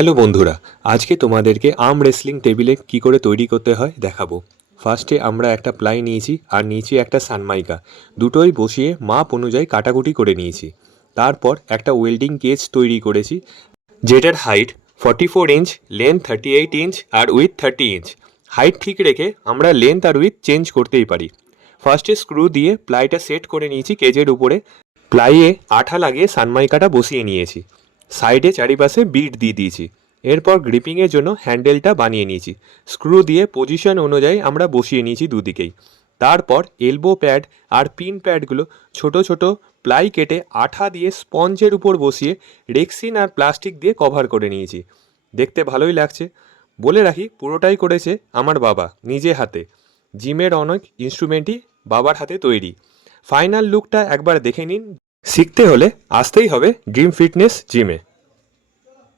Hello বন্ধুরা, আজকে তোমাদেরকে আর্ম রেসলিং টেবিলে কি করে তৈরি করতে হয় দেখাবো। ফার্স্টে আমরা একটা প্লাই নিয়েছি আর নিচে একটা সানমাইকা, দুটোই বসিয়ে মাপ অনুযায়ী কাটাকুটি করে নিয়েছি। তারপর একটা ওয়েল্ডিং কেজ তৈরি করেছি, যেটার হাইট 44 ইঞ্চ, লেন্থ 38 ইঞ্চ আর উইথ 30 ইঞ্চ। হাইট ঠিক রেখে আমরা লেন্থ আর উইথ চেঞ্জ করতেই পারি। ফার্স্টে স্ক্রু দিয়ে প্লাইটা সেট করে নিয়েছি কেজের উপরে, প্লাইয়ে আঠা লাগিয়ে সানমাইকাটা বসিয়ে নিয়েছি। সাইডে চারিপাশে বিট দিয়ে দিয়েছি। এরপর গ্রিপিংয়ের জন্য হ্যান্ডেলটা বানিয়ে নিয়েছি। স্ক্রু দিয়ে পজিশন অনুযায়ী আমরা বসিয়ে নিয়েছি দুদিকেই। তারপর এলবো প্যাড আর পিন প্যাডগুলো ছোট ছোট প্লাই কেটে আঠা দিয়ে স্পঞ্জের উপর বসিয়ে রেক্সিন আর প্লাস্টিক দিয়ে কভার করে নিয়েছি। দেখতে ভালোই লাগছে। বলে রাখি, পুরোটাই করেছে আমার বাবা নিজে হাতে। জিমের অনেক ইনস্ট্রুমেন্টই বাবার হাতে তৈরি। ফাইনাল লুকটা একবার দেখে নিন। শিখতে হলে আসতেই হবে ড্রিম ফিটনেস জিমে।